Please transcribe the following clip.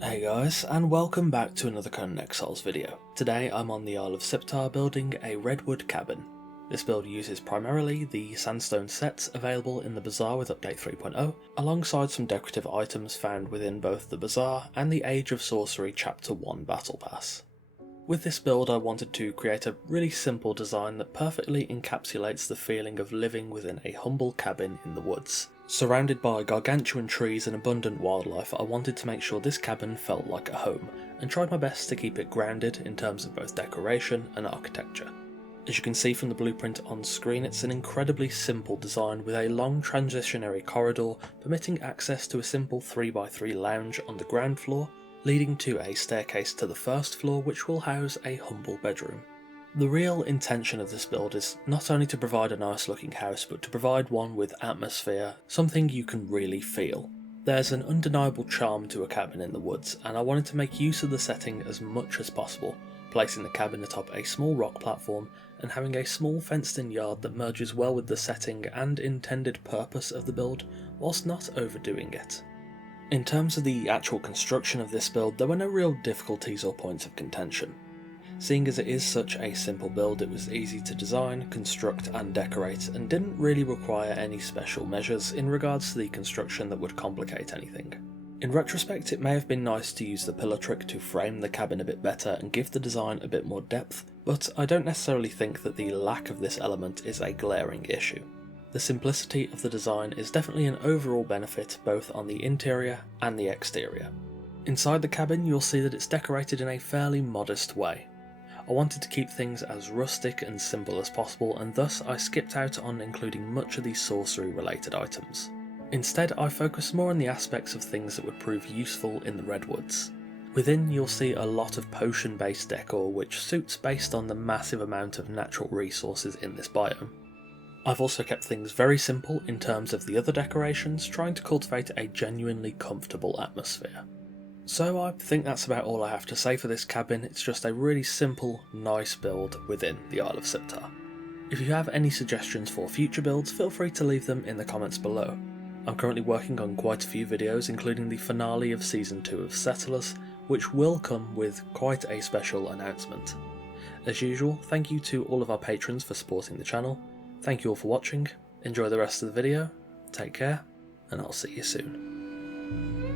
Hey guys, and welcome back to another Conan Exiles video. Today I'm on the Isle of Siptah building a Redwood cabin. This build uses primarily the Sandstone sets available in the Bazaar with Update 3.0, alongside some decorative items found within both the Bazaar and the Age of Sorcery Chapter 1 Battle Pass. With this build I wanted to create a really simple design that perfectly encapsulates the feeling of living within a humble cabin in the woods. Surrounded by gargantuan trees and abundant wildlife, I wanted to make sure this cabin felt like a home, and tried my best to keep it grounded in terms of both decoration and architecture. As you can see from the blueprint on screen, it's an incredibly simple design with a long transitionary corridor permitting access to a simple 3x3 lounge on the ground floor, leading to a staircase to the first floor which will house a humble bedroom. The real intention of this build is not only to provide a nice looking house, but to provide one with atmosphere, something you can really feel. There's an undeniable charm to a cabin in the woods, and I wanted to make use of the setting as much as possible, placing the cabin atop a small rock platform and having a small fenced in yard that merges well with the setting and intended purpose of the build, whilst not overdoing it. In terms of the actual construction of this build, there were no real difficulties or points of contention. Seeing as it is such a simple build, it was easy to design, construct and decorate, and didn't really require any special measures in regards to the construction that would complicate anything. In retrospect, it may have been nice to use the pillar trick to frame the cabin a bit better and give the design a bit more depth, but I don't necessarily think that the lack of this element is a glaring issue. The simplicity of the design is definitely an overall benefit both on the interior and the exterior. Inside the cabin, you'll see that it's decorated in a fairly modest way. I wanted to keep things as rustic and simple as possible, and thus I skipped out on including much of the sorcery related items. Instead, I focused more on the aspects of things that would prove useful in the Redwoods. Within, you'll see a lot of potion based decor which suits based on the massive amount of natural resources in this biome. I've also kept things very simple in terms of the other decorations, trying to cultivate a genuinely comfortable atmosphere. So I think that's about all I have to say for this cabin. It's just a really simple, nice build within the Isle of Siptah. If you have any suggestions for future builds, feel free to leave them in the comments below. I'm currently working on quite a few videos, including the finale of Season 2 of Settlers, which will come with quite a special announcement. As usual, thank you to all of our patrons for supporting the channel. Thank you all for watching, enjoy the rest of the video, take care, and I'll see you soon.